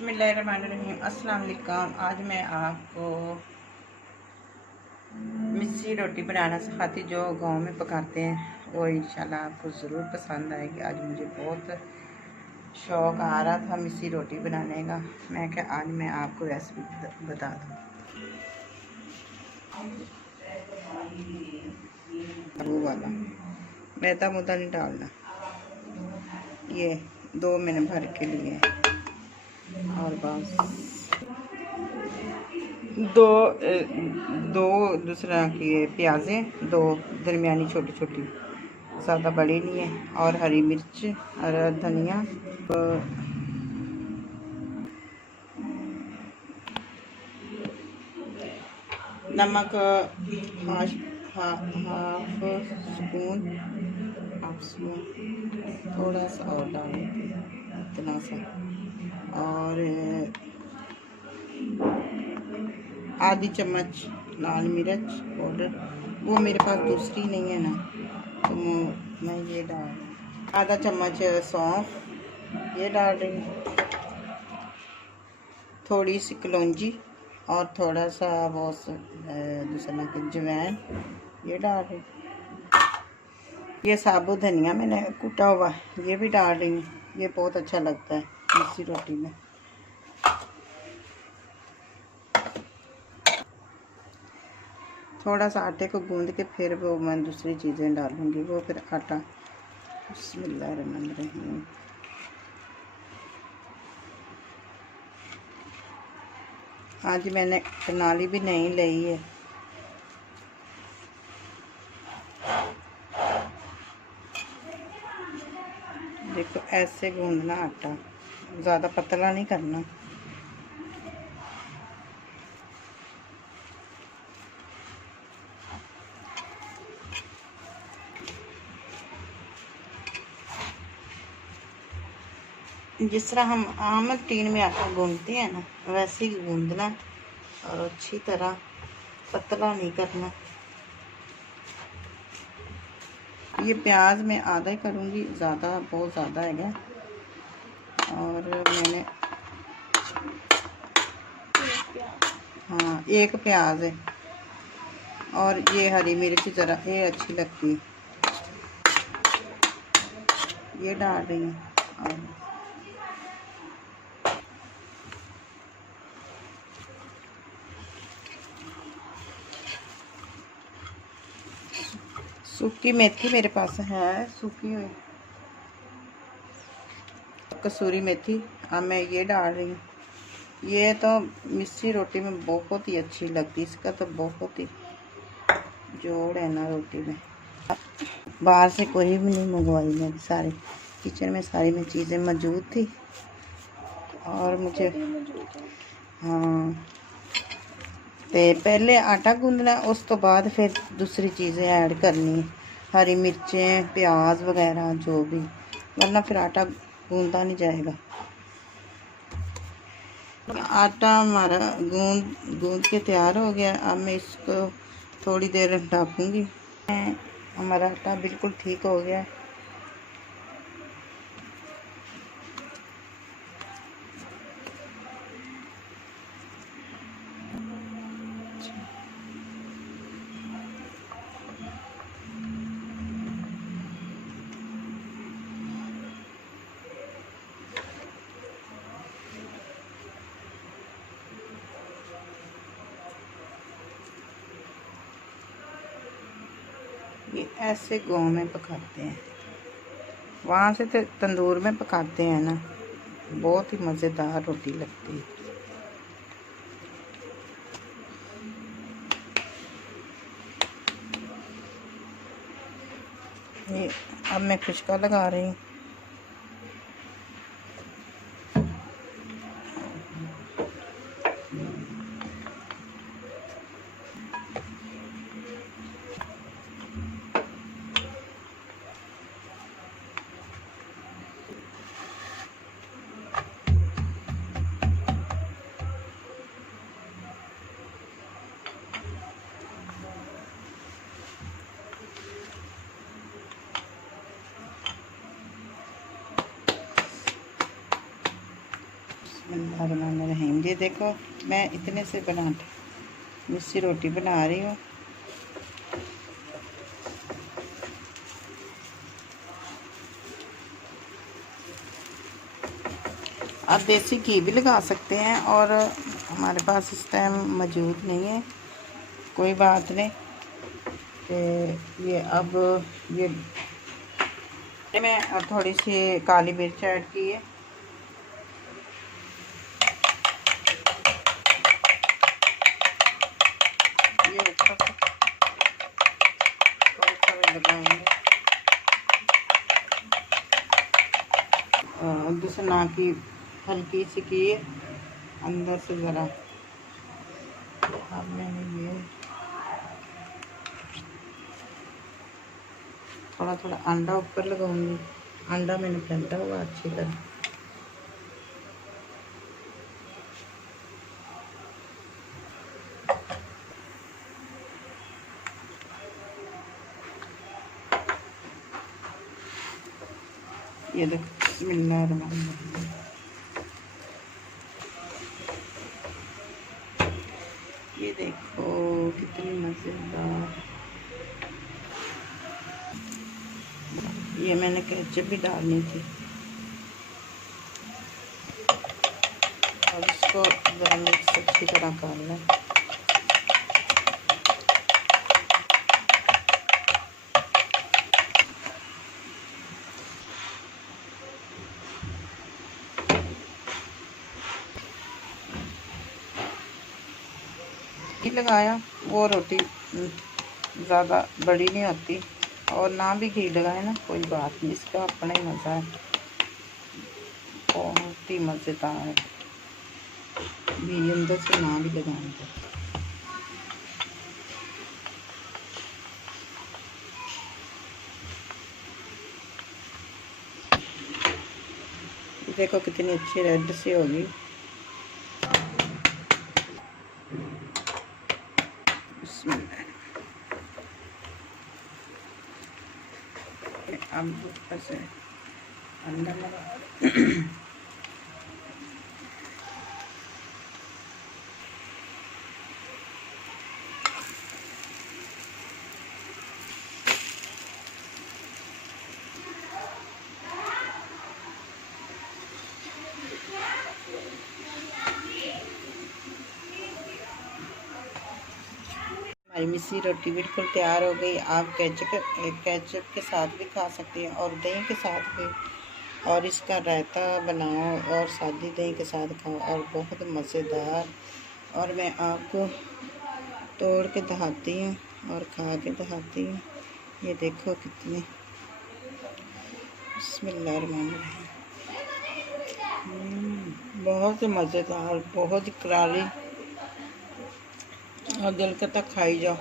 बिस्मिल्लाहिर्रहमानिर्रहीम। अस्सलाम वालेकुम। आज मैं आपको मिस्सी रोटी बनाना सिखाती जो गांव में पकाते हैं। वो इंशाल्लाह आपको ज़रूर पसंद आएगी। आज मुझे बहुत शौक़ आ रहा था मिस्सी रोटी बनाने का। मैं क्या आज मैं आपको रेसिपी बता दूँ। वो वाला मैदा मुद्दा नहीं डालना। ये 2 मैंने भर के लिए और बस दो दूसरा की प्याज़ें 2 दरमियानी छोटी छोटी, ज़्यादा बड़ी नहीं है, और हरी मिर्च और धनिया, नमक हाफ स्पून, थोड़ा सा और डाल इतना सा, और आधी चम्मच लाल मिर्च पाउडर। वो मेरे पास दूसरी नहीं है ना, तो मैं ये डाल आधा चम्मच सौंफ ये डाल रही हूँ, थोड़ी सी कलौंजी और थोड़ा सा वो दूसरा की अजवाइन ये डाल रही हूँ। ये साबुत धनिया मैंने कूटा हुआ ये भी डाल रही हूँ। ये बहुत अच्छा लगता है मिस्सी रोटी में। थोड़ा सा आटे को गूंद के फिर वो मैं दूसरी चीज़ें डालूँगी। वो फिर आटा बिस्मिल्लाहिर्रहमानिर्रहीम। आज मैंने कनाली भी नहीं ली है। देखो ऐसे गूंदना आटा, ज़्यादा पतला नहीं करना। जिस तरह हम आम टीन में आटा गूंदते हैं ना, वैसे ही गूंदना और अच्छी तरह, पतला नहीं करना। ये प्याज मैं आधा ही करूँगी, ज़्यादा बहुत ज़्यादा है। और मैंने हाँ 1 प्याज है, और ये हरी मिर्च ज़रा ये अच्छी लगती है, ये डाल रही हूँ। और सूखी मेथी मेरे पास है, सूखी हुई कसूरी मेथी, अब मैं ये डाल रही हूँ। ये तो मिस्सी रोटी में बहुत ही अच्छी लगती है। इसका तो बहुत ही जोड़ है ना रोटी में। बाहर से कोई भी नहीं मंगवाई, मैं सारी किचन में सारी में चीज़ें मौजूद थी। और मुझे हाँ तो पहले आटा गूंदना, उस तो बाद फिर दूसरी चीज़ें ऐड करनी, हरी मिर्चें प्याज वगैरह जो भी, वरना फिर आटा गूंदा नहीं जाएगा। आटा हमारा गूंद के तैयार हो गया। अब मैं इसको थोड़ी देर ढकूँगी। हमारा आटा बिल्कुल ठीक हो गया। ये ऐसे गाँव में पकाते हैं, वहाँ से तो तंदूर में पकाते हैं ना, बहुत ही मज़ेदार रोटी लगती है। ये अब मैं खुशका लगा रही हूँ। बिस्मिल्लाहिर्रहमानिर्रहीम। ये देखो मैं इतने से मिस्सी रोटी बना रही हूँ। आप देसी घी भी लगा सकते हैं और हमारे पास इस टाइम मौजूद नहीं है, कोई बात नहीं। ये अब ये मैं थोड़ी सी काली मिर्च ऐड की है। ये ऊपर थोड़े लगाएंगे दूसरा ना की हल्की सी की अंदर से ज़रा। अब मैंने ये थोड़ा थोड़ा अंडा ऊपर लगाऊंगी। अंडा मैंने फेंटा हुआ अच्छी तरह। ये देखो बिस्मिल्लाहिर्रहमानिर्रहीम। ये देखो कितनी मज़ेदार। ये मैंने केचप भी डालनी थी और इसको ज़रा मिक्स अच्छी तरह कर लें। घी लगाया वो रोटी ज़्यादा बड़ी नहीं होती, और ना भी घी लगाए ना कोई बात नहीं, इसका अपना ही मज़ा है, बहुत ही मज़ेदार है। घी अंदर से ना भी लगाएंगे। देखो कितनी अच्छी रेड सी होगी। अब ऊपर से अंडा लगा हमारी मिस्सी रोटी बिल्कुल तैयार हो गई। आप केचप के साथ भी खा सकते हैं और दही के साथ भी, और इसका रायता बनाओ और सादी दही के साथ खाओ और बहुत मज़ेदार। और मैं आपको तोड़ के दिखाती हूँ और खा के दिखाती हूँ। ये देखो कितनी बिस्मिल्लाहिर्रहमानिर्रहीम। बहुत मज़ेदार, बहुत करारी और दिल के तक खाई जाओ।